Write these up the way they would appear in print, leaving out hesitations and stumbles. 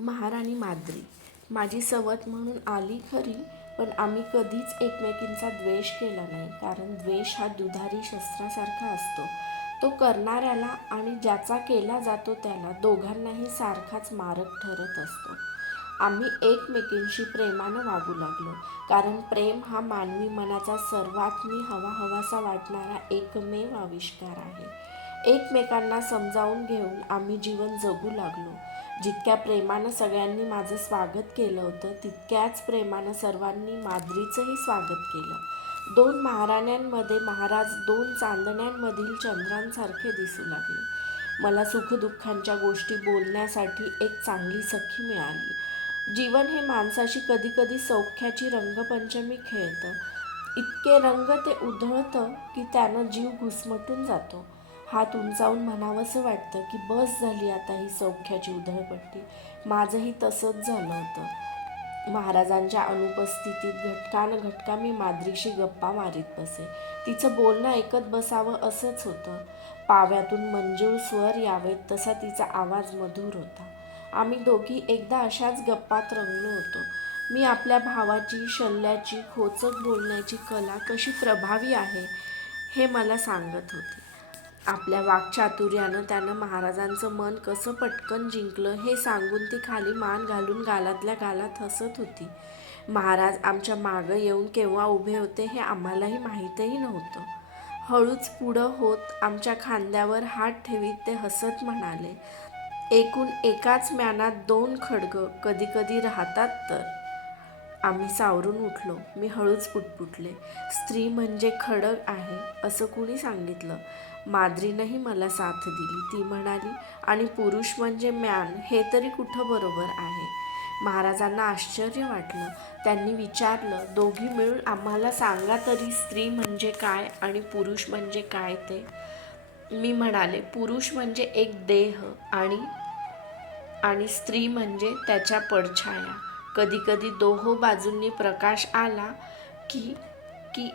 महाराणी माद्री माझी सवत म्हणून आली खरी, पण आम्ही कधीच एकमेकींचा द्वेष केला नाही. कारण द्वेष हा दुधारी शस्त्रासारखा असतो. तो करणाऱ्याला आणि ज्याचा केला जातो त्याला दोघांनाही सारखाच मारक ठरत असतो. आम्ही एकमेकींशी प्रेमानं वागू लागलो, कारण प्रेम हा मानवी मनाचा सर्वात्मी हवाहवासा वाटणारा एकमेव आविष्कार आहे. एकमेकांना समजावून घेऊन आम्ही जीवन जगू लागलो. जितक्या प्रेमानं सगळ्यांनी माझं स्वागत केलं होतं, तितक्याच प्रेमानं सर्वांनी माद्रीचंही स्वागत केलं. 2 महाराण्यांमध्ये महाराज 2 चांदण्यांमधील चंद्रांसारखे दिसू लागले. मला सुखदुःखांच्या गोष्टी बोलण्यासाठी एक चांगली सखी मिळाली. जीवन हे माणसाशी कधीकधी सौख्याची रंगपंचमी खेळतं. इतके रंग ते उधळतं की त्यानं जीव घुसमटून जातो. हात उंचावून म्हणावंसं वाटतं की बस झाली आता ही सौख्याची उधळपट्टी. माझंही तसंच झालं होतं. महाराजांच्या अनुपस्थितीत घटका मी माद्रीशी गप्पा मारीत बसे. तिचं बोलणं ऐकत बसावं असंच होतं. पाव्यातून मंजूळ स्वर यावेत तसा तिचा आवाज मधुर होता. आम्ही दोघी एकदा अशाच गप्पात रंगलो होतो. मी आपल्या भावाची, शल्याची खोचक बोलण्याची कला कशी प्रभावी आहे हे मला सांगत होती. आपल्या वाक्चातुर्यानं त्यानं महाराजांचं मन कसं पटकन जिंकलं हे सांगून ती खाली मान घालून गालातल्या गालात हसत होती. महाराज आमच्या मागं येऊन केव्हा उभे होते हे आम्हालाही माहीतही नव्हतं. हळूच पुढं होत आमच्या खांद्यावर हात ठेवीत ते हसत म्हणाले, एकूण एकाच म्यानात 2 खड्ग कधीकधी राहतात तर. आम्ही सावरून उठलो. मी हळूच पुटपुटले, स्त्री म्हणजे खडग आहे असं कुणी सांगितलं? माद्रीनंही मला साथ दिली. ती म्हणाली, आणि पुरुष म्हणजे म्यान हे तरी कुठं बरोबर आहे? महाराजांना आश्चर्य वाटलं. त्यांनी विचारलं, दोघी मिळून आम्हाला सांगा तरी स्त्री म्हणजे काय आणि पुरुष म्हणजे काय ते. मी म्हणाले, पुरुष म्हणजे एक देह आणि स्त्री म्हणजे त्याच्या पडछाया. कधीकधी दोहो बाजूंनी प्रकाश आला की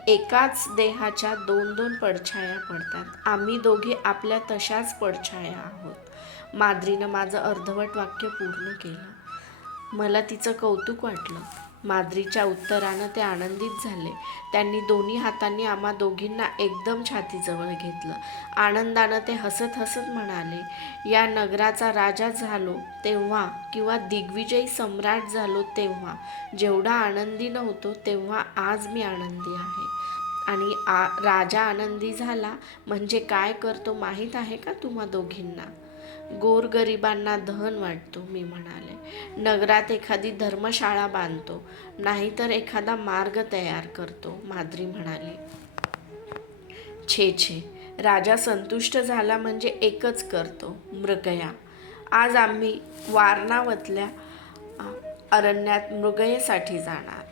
एकाच देहाच्या 2-2 पडछाया पडतात. आम्ही दोघे आपल्या तशाच पडछाया आहोत. माद्रीनं माझं अर्धवट वाक्य पूर्ण केलं. मला तिचं कौतुक वाटलं. माद्रीच्या उत्तरानं ते आनंदित झाले. त्यांनी दोन्ही हातांनी आम्हा दोघींना एकदम छातीजवळ घेतलं. आनंदानं ते हसत हसत म्हणाले, या नगराचा राजा झालो तेव्हा किंवा दिग्विजयी सम्राट झालो तेव्हा जेवढा आनंदी नव्हतो तेव्हा आज मी आनंदी आहे. आणि राजा आनंदी झाला म्हणजे काय करतो माहीत आहे का तुम्हा दोघींना? गोरगरिबांना धन वाटतो. मी म्हणाले, नगरात एखादी धर्मशाळा बांधतो, नाहीतर एखादा मार्ग तयार करतो. माद्री म्हणाली, छे छे, राजा संतुष्ट झाला म्हणजे एकच करतो, मृगया. आज आम्ही वारणावतल्या अरण्यात मृगयेसाठी जाणार.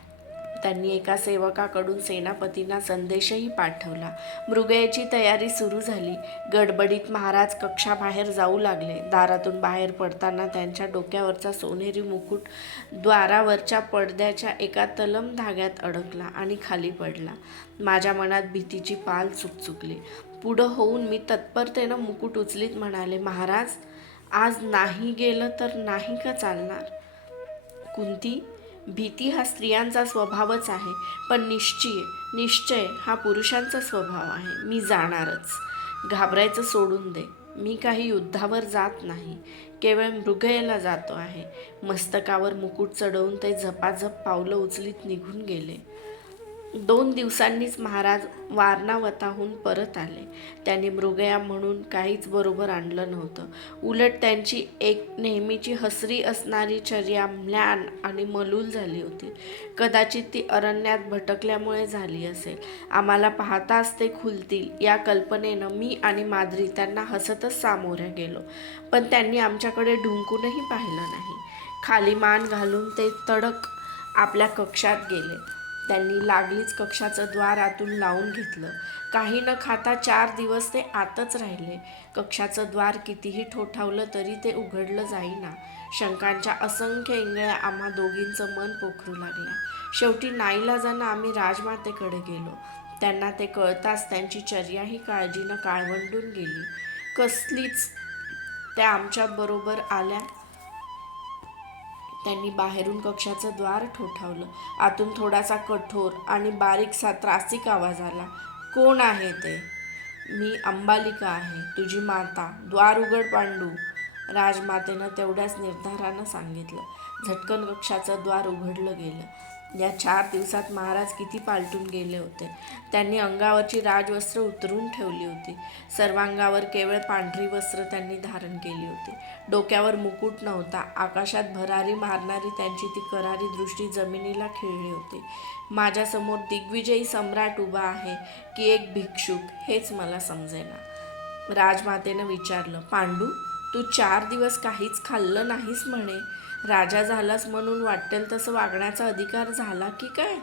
त्यांनी एका सेवकाकडून सेनापतींना संदेशही पाठवला. मृगयेची तयारी सुरू झाली. गडबडीत महाराज कक्षाबाहेर जाऊ लागले. दारातून बाहेर पडताना त्यांच्या डोक्यावरचा सोनेरी मुकुट द्वारावरच्या पडद्याच्या एका तलम धाग्यात अडकला आणि खाली पडला. माझ्या मनात भीतीची पाल चुकचुकली. पुढं होऊन मी तत्परतेनं मुकुट उचलीत म्हणाले, महाराज आज नाही गेलं तर नाही का चालणार? कुंती, भीती हा स्त्रियांचा स्वभावच आहे, पण निश्चय हा पुरुषांचा स्वभाव आहे. मी जाणारच. घाबरायचं सोडून दे. मी काही युद्धावर जात नाही, केवळ मृगयेला जातो आहे. मस्तकावर मुकुट चढवून ते झपाझप पावलं उचलीत निघून गेले. 2 दिवसांनीच महाराज वारणावताहून परत आले. त्यांनी मृगया म्हणून काहीच बरोबर आणलं नव्हतं. उलट त्यांची एक नेहमीची हसरी असणारी चर्या म्लान आणि मलूल झाली होती. कदाचित ती अरण्यात भटकल्यामुळे झाली असेल. आम्हाला पाहताच ते खुलतील या कल्पनेनं मी आणि माद्री त्यांना हसतच सामोऱ्या गेलो. पण त्यांनी आमच्याकडे ढुंकूनही पाहिलं नाही. खाली मान घालून ते तडक आपल्या कक्षात गेले. त्यांनी लागलीच कक्षाचं द्वार आतून लावून घेतलं. काही न खाता 4 दिवस ते आतच राहिले. कक्षाचं द्वार कितीही ठोठावलं तरी ते उघडलं जाईना. शंकांच्या असंख्य इंगळ्या आम्हा दोघींचं मन पोखरू लागल्या. शेवटी नाईलाजानं आम्ही राजमातेकडे गेलो. त्यांना ते कळताच त्यांची चर्याही काळजीनं काळवंडून गेली. कसलीच त्या आमच्या बरोबर आल्या त्यांनी बाहेरून कक्षाचं द्वार ठोठावलं. आतून थोडासा कठोर आणि बारीकसा त्रासिक आवाज आला. कोण आहे ते? मी अंबालिका आहे, तुझी माता. द्वार उघड पांडू, राजमातेनं तेवढ्याच निर्धारानं सांगितलं. झटकन कक्षाचं द्वार उघडलं गेलं. या 4 दिवसात महाराज किती पालटून गेले होते. त्यांनी अंगावरची राजवस्त्र उतरून ठेवली होती. सर्वांगावर केवळ पांढरी वस्त्र त्यांनी धारण केली होती. डोक्यावर मुकुट नव्हता. आकाशात भरारी मारणारी त्यांची ती करारी दृष्टी जमिनीला खिळली होती. माझ्यासमोर दिग्विजयी सम्राट उभा आहे की एक भिक्षुक, हेच मला समजेना. राजमातेनं विचारलं, पांडू, तू 4 दिवस काहीच खाल्लं नाहीस म्हणे. राजा झालास म्हणून वाटेल तसं वागण्याचा अधिकार झाला की काय?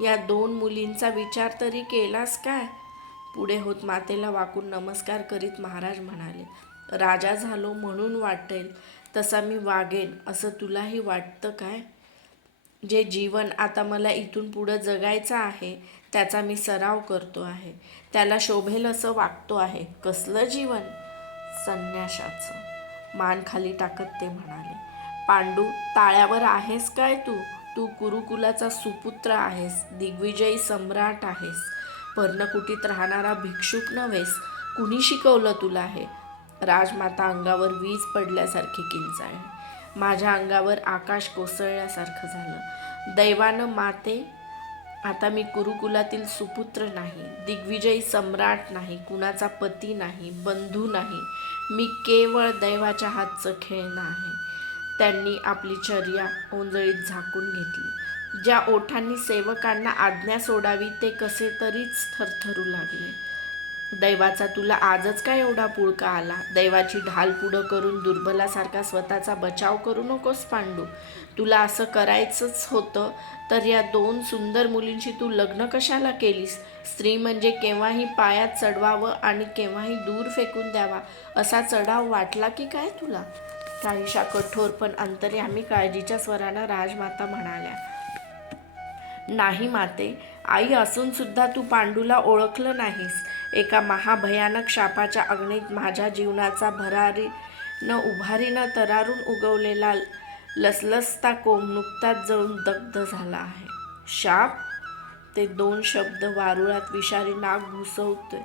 या 2 मुलींचा विचार तरी केलास काय? पुढे होत मातेला वाकून नमस्कार करीत महाराज म्हणाले, राजा झालो म्हणून वाटेल तसा मी वागेन असं तुलाही वाटतं काय? जे जीवन आता मला इथून पुढं जगायचं आहे त्याचा मी सराव करतो आहे. त्याला शोभेल असं वागतो आहे. कसलं जीवन? संन्याशाचं. मान खाली टाकत ते म्हणाले, पांडू, ताळ्यावर आहेस काय तू? तू कुरुकुलाचा सुपुत्र आहेस, दिग्विजयी सम्राट आहेस, पर्णकुटीत राहणारा भिक्षुक नव्हेस. कुणी शिकवलं तुला हे? राजमाता अंगावर वीज पडल्यासारखी किंचाळली. माझ्या अंगावर आकाश कोसळल्यासारखं झालं. दैवानं माते, आता मी कुरुकुलातील सुपुत्र नाही, दिग्विजयी सम्राट नाही, कुणाचा पती नाही, बंधू नाही. मी केवळ दैवाच्या हातचं खेळणं आहे. त्यांनी आपली चर्या ओंजळीत झाकून घेतली. ज्या ओठांनी सेवकांना आज्ञा सोडावी ते कसे तरीच थरथरू लागले. दैवाचा तुला आजच काय एवढा पुळका आला? दैवाची ढाल पुढं करून दुर्बलासारखा स्वतःचा बचाव करू नकोस पांडू. तुला असं करायचंच होतं तर या 2 सुंदर मुलींशी तू लग्न कशाला केलीस? स्त्री म्हणजे केव्हाही पायात चढवावं आणि केव्हाही दूर फेकून द्यावा असा चढाव वाटला की काय तुला? काहीशा कठोर पण अंतर्यामी काळजीच्या स्वरानं राजमाता म्हणाल्या, नाही माते, आई असून सुद्धा तू पांडूला ओळखलं नाहीस. एका महाभयानक शापाच्या अग्नीत माझ्या जीवनाचा भरारीनं उभारीनं तरारून उगवलेला लसलसता कोंब नुकताच जळून दग्ध झाला आहे. शाप? ते 2 शब्द वारुळात विषारी नाग घुसवतोय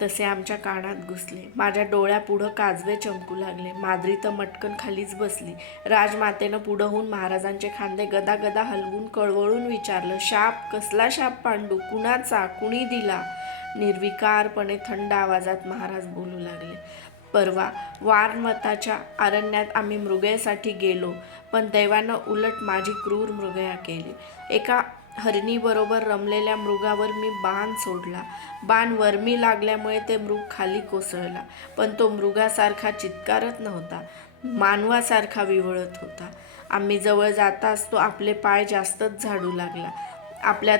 तसे आमच्या कानात घुसले. माझ्या डोळ्यापुढं काजवे चमकू लागले. माद्री तर मटकन खालीच बसली. राजमातेनं पुढं होऊन महाराजांचे खांदे गदागदा हलवून कळवळून विचारलं, शाप? कसला शाप पांडू? कुणाचा? कुणी दिला? निर्विकारपणे थंड आवाजात महाराज बोलू लागले, परवा वारमताच्या अरण्यात आम्ही मृगयासाठी गेलो, पण दैवानं उलट माझी क्रूर मृगया केली. एका हरणीबरोबर रमलेल्या मृगावर मी बाण सोडला. बाण वर्मी लागल्यामुळे ते मृग खाली कोसळला, पण तो मृगासारखा चित्कारत नव्हता, मानवासारखा विवळत होता. आम्ही जवळ जाताच तो आपले पाय जास्तच झाडू लागला. आपल्या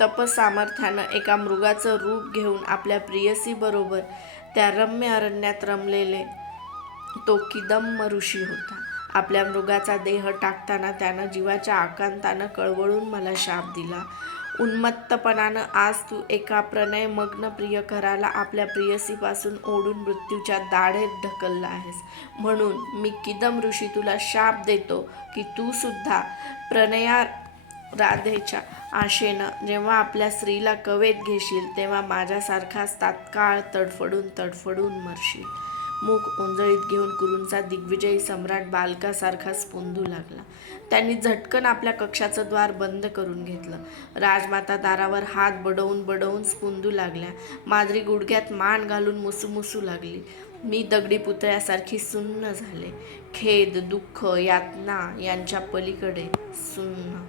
तपसामर्थ्यानं एका मृगाचं रूप घेऊन आपल्या प्रियसीबरोबर त्या रम्य अरण्यात रमलेले तो किदम्म ऋषी होता. आपल्या मृगाचा देह टाकताना त्यानं जीवाच्या आकांतानं कळवळून मला शाप दिला. उन्मत्तपणानं आज तू एका प्रणयमग्न प्रियकराला आपल्या प्रियसीपासून ओढून मृत्यूच्या दाढेत ढकललं आहेस. म्हणून मी किदम ऋषी तुला शाप देतो की तू सुद्धा प्रणयाराधेच्या आशेनं जेव्हा आपल्या स्त्रीला कवेत घेशील तेव्हा माझ्यासारखाच तात्काळ तडफडून तडफडून मरशील. मुख ओंजळीत घेऊन कुरूंचा दिग्विजयी सम्राट बालकासारखा स्फुंदू लागला. त्यांनी झटकन आपल्या कक्षाचं द्वार बंद करून घेतलं. राजमाता दारावर हात बडवून बडवून स्फुंदू लागल्या. माद्री गुडघ्यात मान घालून मुसूमुसू लागली. मी दगडी पुतळ्यासारखी सुन्न झाले. खेद, दुःख, यातना यांच्या पलीकडे सुन्न.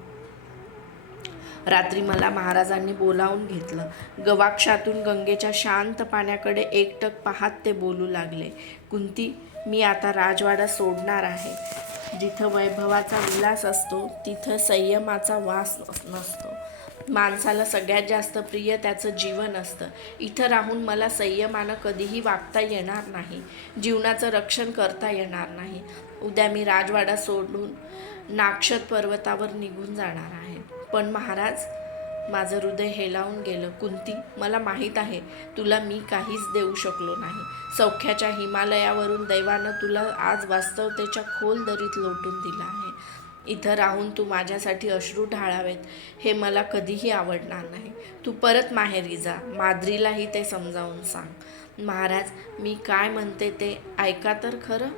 रात्री मला महाराजांनी बोलावून घेतलं. गवाक्षातून गंगेच्या शांत पाण्याकडे एकटक पाहत ते बोलू लागले, कुंती, मी आता राजवाडा सोडणार आहे. जिथं वैभवाचा विलास असतो तिथं संयमाचा वास नसतो. माणसाला सगळ्यात जास्त प्रिय त्याचं जीवन असतं. इथं राहून मला संयमानं कधीही वागता येणार नाही. जीवनाचं रक्षण करता येणार नाही. उद्या मी राजवाडा सोडून नाक्षत पर्वतावर निघून जाणार आहे. पण महाराज, माझं हृदय हेलावून गेलं. कुंती, मला माहीत आहे तुला मी काहीच देऊ शकलो नाही. सौख्याच्या हिमालयावरून दैवानं तुला आज वास्तवतेच्या खोल दरीत लोटून दिलं आहे. इथं राहून तू माझ्यासाठी अश्रू ढाळावेत हे मला कधीही आवडणार नाही. तू परत माहेरी जा. माद्रीलाही ते समजावून सांग. महाराज, मी काय म्हणते ते ऐका तर खरं.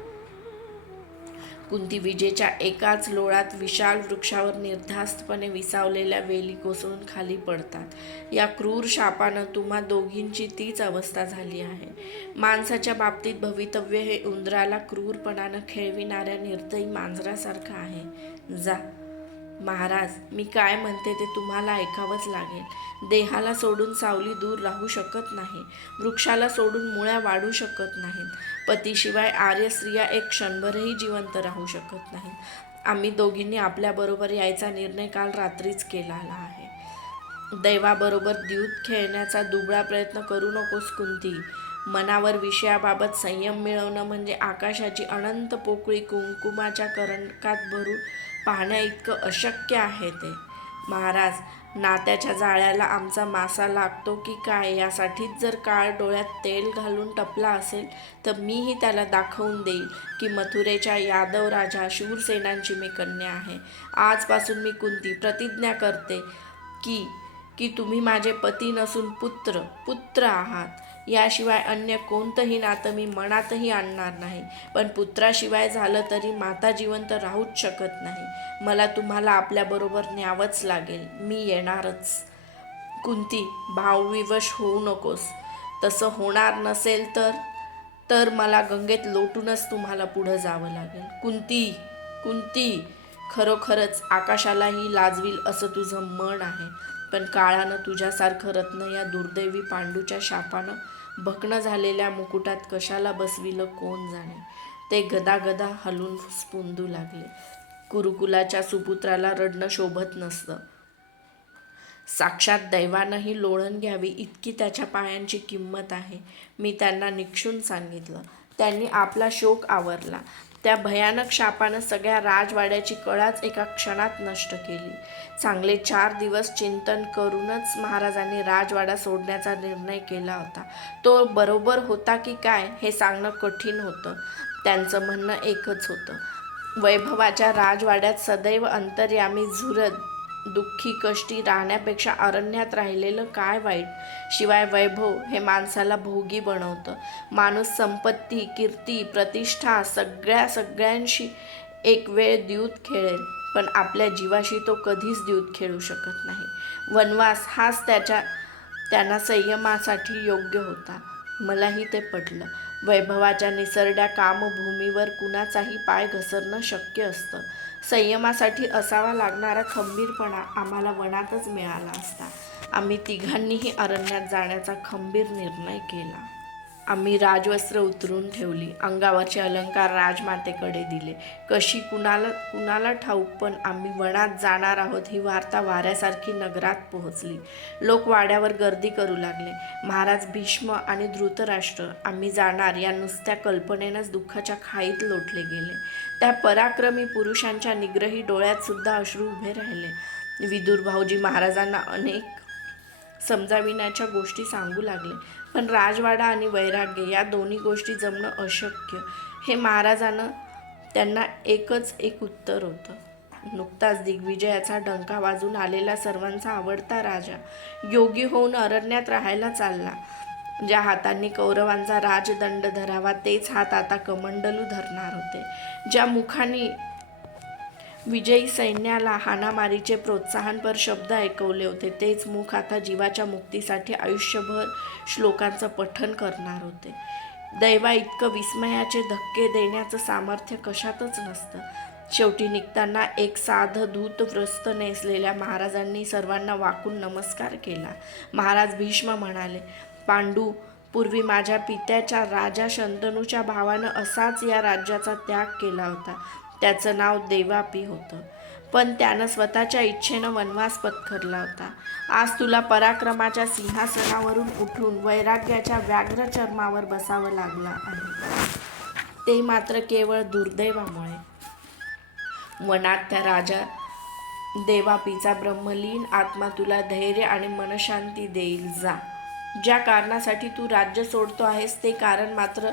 कुंती विजेच्या एकाच लोळात विशाल वृक्षावर निर्धास्तपणे विसावलेल्या वेली कोसळून खाली पडतात. या क्रूर शापानं तुम्हा दोघींची तीच अवस्था झाली आहे. माणसाच्या बाबतीत भवितव्य हे उंदराला क्रूरपणानं खेळविणाऱ्या निर्दयी मांजरासारखं आहे. जा. महाराज, मी काय म्हणते ते तुम्हाला ऐकावंच लागेल. देहाला सोडून सावली दूर राहू शकत नाही. वृक्षाला सोडून मुळ्या वाढू शकत नाहीत. पतीशिवाय आर्य स्त्रिया एक क्षणभरही जिवंत राहू शकत नाहीत. आम्ही दोघींनी आपल्याबरोबर यायचा निर्णय काल रात्रीच केलेला आहे. दैवाबरोबर द्यूत खेळण्याचा दुबळा प्रयत्न करू नकोस कुंती. मनावर विषयाबाबत संयम मिळवणं म्हणजे आकाशाची अनंत पोकळी कुंकुमाच्या करंडकात भरून पाहण्याइतकं अशक्य आहे ते. महाराज, नात्याच्या जाळ्याला आमचा मासा लागतो की काय यासाठीच जर काळ डोळ्यात तेल घालून टपला असेल तर मीही त्याला दाखवून देईल की मथुरेच्या यादव राजा शूरसेनांची मी कन्या आहे. आजपासून मी कुंती प्रतिज्ञा करते की की तुम्ही माझे पती नसून पुत्र आहात. याशिवाय अन्य कोणतंही नातं मी मनातही आणणार नाही. पण पुत्राशिवाय झालं तरी माता जिवंत राहूच शकत नाही. मला तुम्हाला आपल्याबरोबर न्यावंच लागेल. मी येणारच. कुंती, भावविवश होऊ नकोस. तसं होणार नसेल तर मला गंगेत लोटूनच तुम्हाला पुढं जावं लागेल. कुंती, खरोखरच आकाशालाही लाजवील असं तुझं मन आहे. पण काळानं तुझ्यासारखं रत्न या दुर्दैवी पांडूच्या शापानं भग्न झालेल्या मुकुटात कशाला बसविलं कोण जाणे. ते गदागदा हलून स्पुंदू लागले. कुरुकुलाच्या सुपुत्राला रडणं शोभत नसतं. साक्षात दैवानंही लोळण घ्यावी इतकी त्याच्या पायांची किंमत आहे. मी त्यांना निक्षून सांगितलं. त्यांनी आपला शोक आवरला. त्या भयानक शापानं सगळ्या राजवाड्याची कळाच एका क्षणात नष्ट केली. चांगले 4 दिवस चिंतन करूनच महाराजांनी राजवाडा सोडण्याचा निर्णय केला होता. तो बरोबर होता की काय हे सांगणं कठीण होतं. त्यांचं म्हणणं एकच होतं. वैभवाच्या राजवाड्यात सदैव अंतर्यामी झुरत दुःखी कष्टी राहण्यापेक्षा अरण्यात राहिलेलं काय वाईट. शिवाय वैभव हे माणसाला भोगी बनवतं. माणूस संपत्ती, कीर्ती, प्रतिष्ठा सगळ्यांशी एक वेळ द्यूत खेळेल, पण आपल्या जीवाशी तो कधीच द्यूत खेळू शकत नाही. वनवास हाच त्यांना संयमासाठी योग्य होता. मलाही ते पटलं. वैभवाच्या निसरड्या कामभूमीवर कुणाचाही पाय घसरणं शक्य असतं. संयमासाठी असावा लागणारा खंबीरपणा आम्हाला वनातच मिळाला असता. आम्ही तिघांनीही अरण्यात जाण्याचा खंबीर निर्णय केला. आम्ही राजवस्त्र उतरून ठेवली. अंगावरचे अलंकार राजमातेकडे दिले. कशी कुणाला ठाऊक, पण आम्ही वनात जाणार आहोत ही वार्ता वाऱ्यासारखी नगरात पोहोचली. लोक वाड्यावर गर्दी करू लागले. महाराज भीष्म आणि धृतराष्ट्र आम्ही जाणार या नुसत्या कल्पनेनंच दुःखाच्या खाईत लोटले गेले. त्या पराक्रमी पुरुषांच्या निग्रही डोळ्यात सुद्धा अश्रू उभे राहिले. विदुर भाऊजी महाराजांना अनेक समजाविण्याच्या गोष्टी सांगू लागले, पण राजवाडा आणि वैराग्य या दोन्ही गोष्टी जमणं अशक्य हे महाराजांना त्यांना एक उत्तर होतं. नुकताच दिग्विजयाचा डंका वाजून आलेला सर्वांचा आवडता राजा योगी होऊन अरण्यात राहायला चालला. ज्या हातांनी कौरवांचा राजदंड धरावा तेच हात आता कमंडलू धरणार होते. ज्या मुखांनी विजयी सैन्याला हाणामारीचे प्रोत्साहनपर शब्द ऐकवले होते तेच मुख आता जीवाच्या मुक्तीसाठी आयुष्यभर श्लोकांचं पठण करणार होते. दैवा इतकं विस्मयाचे धक्के देण्याचं सामर्थ्य कशातच नसतं. शेवटी निघताना एक साधं धूत वस्त्र नेसलेल्या महाराजांनी सर्वांना वाकून नमस्कार केला. महाराज भीष्म म्हणाले, पांडू, पूर्वी माझ्या पित्याच्या राजा शंतनूच्या भावानं असाच या राज्याचा त्याग केला होता. त्याचं नाव देवापी होतं, पण त्यानं स्वतःच्या इच्छेनं वनवास पत्करला होता. आज तुला पराक्रमाच्या सिंहासनावरून उठून वैराग्याच्या व्याघ्र चर्मावर बसावं लागलं आहे. ते मात्र केवळ दुर्दैवामुळे. वनात त्या देवापीचा ब्रह्मलीन आत्मा तुला धैर्य आणि मनशांती देईल. जा. ज्या कारणासाठी तू राज्य सोडतो आहेस ते कारण मात्र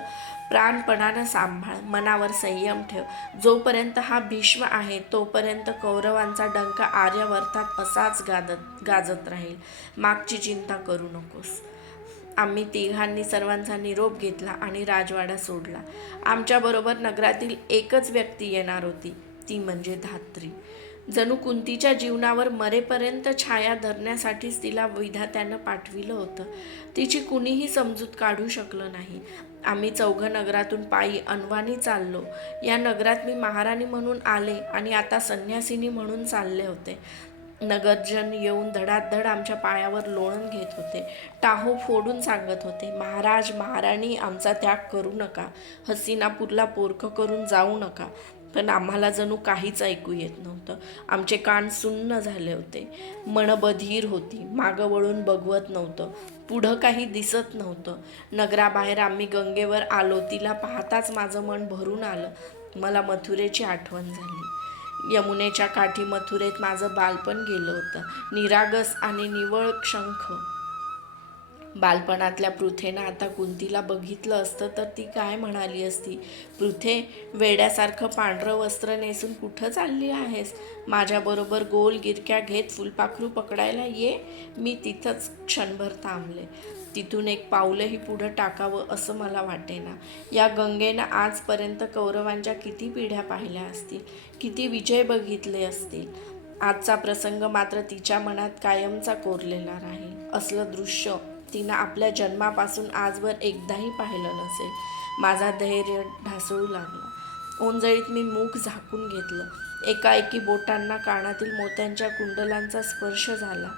प्राणपणानं सांभाळ. मनावर संयम ठेव. जोपर्यंत हा भीष्म आहे तोपर्यंत कौरवांचा डंका आर्यावर्तात असाच गाजत राहील. मागची चिंता करू नकोस. आम्ही तिघांनी सर्वांचा निरोप घेतला आणि राजवाडा सोडला. आमच्याबरोबर नगरातील एकच व्यक्ती येणार होती, ती म्हणजे धात्री. जणू कुंतीच्या जीवनावर मरेपर्यंत छाया धरण्यासाठीच तिला विधात्यानं पाठविलं होतं. तिची कुणीही समजूत काढू शकलं नाही. आम्ही चौघं नगरातून पायी अनवाणी चाललो. या नगरात मी महाराणी म्हणून आले आणि आता संन्यासिनी म्हणून चालले होते. नगरजन येऊन धडाधड आमच्या पायावर लोळण घेत होते. टाहो फोडून सांगत होते, महाराज महाराणी, आमचा त्याग करू नका. हस्तिनापूरला पोरकं करून जाऊ नका. पण आम्हाला जणू काहीच ऐकू येत नव्हतं. आमचे कान सुन्न झाले होते. मन बधीर होती. मागं वळून बघवत नव्हतं. पुढं काही दिसत नव्हतं. नगराबाहेर आम्ही गंगेवर आलो. तिला पाहताच माझं मन भरून आलं. मला मथुरेची आठवण झाली. यमुनेच्या काठी मथुरेत माझं बालपण गेलं होतं. निरागस आणि निव्वळ शंख. बालपणातल्या पृथेनं आता कुंतीला बघितलं असतं तर ती काय म्हणाली असती? पृथे, वेड्यासारखं पांढरं वस्त्र नेसून कुठं चालली आहेस? माझ्याबरोबर गोल गिरक्या घेत फुलपाखरू पकडायला ये. मी तिथंच क्षणभर थांबले. तिथून एक पाऊलही पुढं टाकावं असं मला वाटेना. या गंगेनं आजपर्यंत कौरवांच्या किती पिढ्या पाहिल्या असतील, किती विजय बघितले असतील. आजचा प्रसंग मात्र तिच्या मनात कायमचा कोरलेला राहील. असलं दृश्य तिनं आपल्या जन्मापासून आजवर एकदाही पाहिलं नसेल. माझा धैर्य ढासळू लागला. ओंजळीत मी मुख झाकून घेतलं. एकाएकी बोटांना कानातील मोत्यांच्या कुंडलांचा स्पर्श झाला.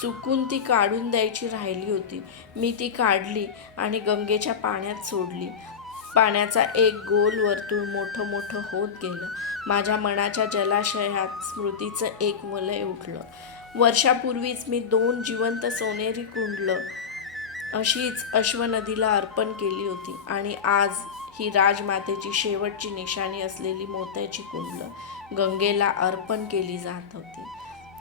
चुकून ती काढून द्यायची राहिली होती. मी ती काढली आणि गंगेच्या पाण्यात सोडली. पाण्याचा एक गोल वर्तुळ मोठं मोठं होत गेलं. माझ्या मनाच्या जलाशयात स्मृतीचं एक वलय उठलं. वर्षापूर्वीच मी 2 जिवंत सोनेरी कुंडलं अशीच अश्वनदीला अर्पण केली होती आणि आज ही राजमातेची शेवटची निशाणी असलेली मोत्याची कुंडलं गंगेला अर्पण केली जात होती.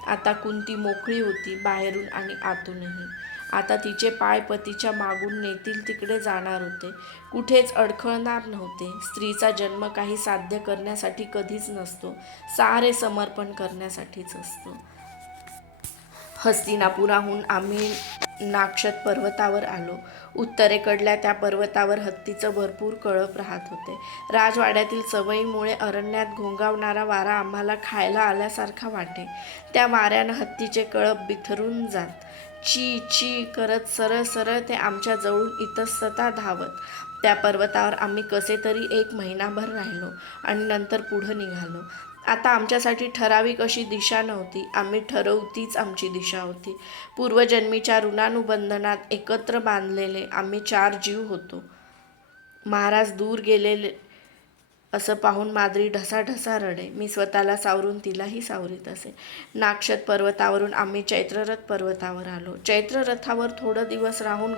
आता कुंती मोकळी होती, बाहेरून आणि आतूनही. आता तिचे पाय पतीच्या मागून नेतील तिकडे जाणार होते. कुठेच अडखळणार नव्हते. स्त्रीचा जन्म काही साध्य करण्यासाठी कधीच नसतो, सारे समर्पण करण्यासाठीच असतो. हस्तिनापुराहून आम्ही नाक्षत पर्वतावर आलो. उत्तरेकडल्या त्या पर्वतावर हत्तीचं भरपूर कळप राहत होते. राजवाड्यातील सवयीमुळे अरण्यात घोंगावणारा वारा आम्हाला खायला आल्यासारखा वाटे. त्या वाऱ्यानं हत्तीचे कळप बिथरून जात. ची ची करत सरळ सरळ ते आमच्या जवळून इतस्ततः धावत. त्या पर्वतावर आम्ही कसे तरी 1 महिनाभर राहिलो आणि नंतर पुढं निघालो. आता आमच्यासाठी ठराविक अशी दिशा नव्हती. आम्ही ठरवू तीच आमची दिशा होती. पूर्वजन्मीच्या ऋणानुबंधनात एकत्र बांधलेले आम्ही 4 जीव होतो. महाराज दूर गेलेले असं पाहून माद्री ढसाढसा रडे. मी स्वतःला सावरून तिलाही सावरीत असे. नाक्षत पर्वतावरून आम्ही चैत्ररथ पर्वतावर आलो. चैत्ररथावर थोडं दिवस राहून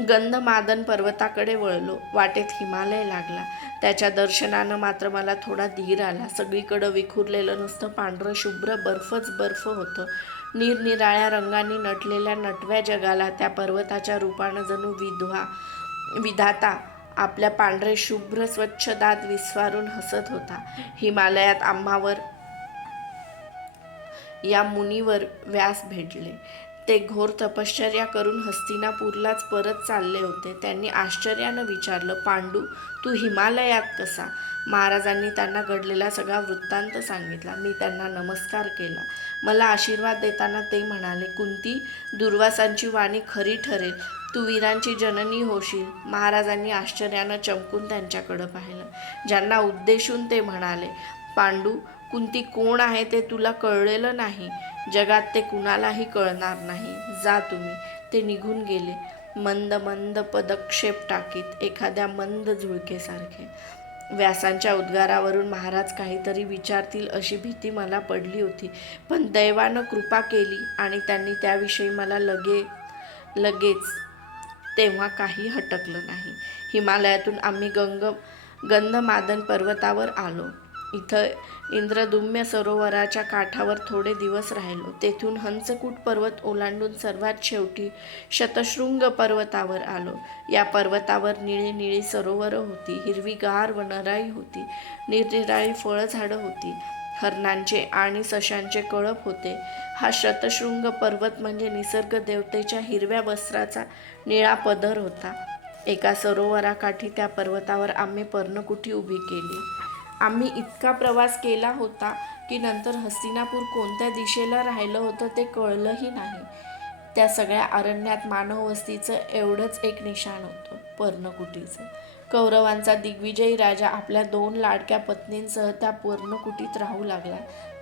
गंधमादन पर्वताकडे वळलो. वाटेत हिमालय लागला. त्याच्या दर्शनानं मात्र मला थोडा धीर आला. सगळीकडं विखुरलेलं नुसतं पांढरं शुभ्र बर्फच बर्फ होतं. निरनिराळ्या रंगांनी नटलेल्या नटव्या जगाला त्या पर्वताच्या रूपानं जणू विधाता आपल्या पांढरे शुभ्र स्वच्छ दात विस्फारून हसत होता. हिमालयात आम्हावर या मुनीवर व्यास भेटले. ते घोर तपश्चर्या करून हस्तिनापूरलाच परत चालले होते. त्यांनी आश्चर्यानं विचारलं, पांडू, तू हिमालयात कसा? महाराजांनी त्यांना घडलेला सगळा वृत्तांत सांगितला. मी त्यांना नमस्कार केला. मला आशीर्वाद देताना ते म्हणाले, कुंती, दुर्वासांची वाणी खरी ठरेल. तू वीरांची जननी होशील. महाराजांनी आश्चर्यानं चमकून त्यांच्याकडं पाहिलं. ज्यांना उद्देशून ते म्हणाले, पांडू, कुंती कोण आहे ते तुला कळलेलं नाही. जगात ते कुणालाही कळणार नाही. जा तुम्ही. ते निघून गेले, मंद मंद पदक्षेप टाकीत, एखाद्या मंद झुळकेसारखे. व्यासांच्या उद्गारावरून महाराज काहीतरी विचारतील अशी भीती मला पडली होती. पण दैवानं कृपा केली आणि त्यांनी त्याविषयी मला लगेच तेव्हा काही हटकलं नाही. हिमालयातून आम्ही गंधमादन पर्वतावर आलो. इथं इंद्रदुम्य सरोवराच्या काठावर थोडे दिवस राहिलो. तेथून हंसकूट पर्वत ओलांडून सर्वात शेवटी शतशृंग पर्वतावर आलो. या पर्वतावर निळी निळी सरोवरं होती, हिरवीगार वनराई होती, निरनिराळी फळझाडं होती, हरणांचे आणि सशांचे कळप होते. हा शतशृंग पर्वत म्हणजे निसर्ग देवतेच्या हिरव्या वस्त्राचा निळा पदर होता. एका सरोवराकाठी त्या पर्वतावर आम्ही पर्णकुटी उभी केली. आम्ही इतका प्रवास केला होता की नंतर हस्तिनापूर कोणत्या दिशेला राहिलं होतं ते कळलंही नाही. त्या सगळ्या अरण्यात मानववस्तीचं एवढंच एक निशाण होतं, पर्णकुटीचं. कौरवांचा दिग्विजयी राजा आपल्या 2 लाडक्या पत्नींसह त्या पर्णकुटीत राहू लागला.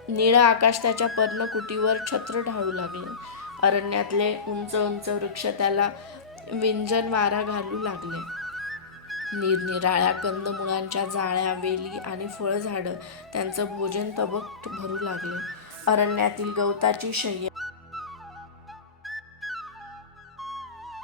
निळं आकाश त्याच्या पर्णकुटीवर छत्र ढाळू लागले. अरण्यातले उंच उंच वृक्ष त्याला विंजन वारा घालू लागले. निरनिराळ्या कंदमुळांच्या जाळ्या, वेली आणि फळझाडं त्यांचं भोजन तबक भरू लागले. अरण्यातील गवताची शय्या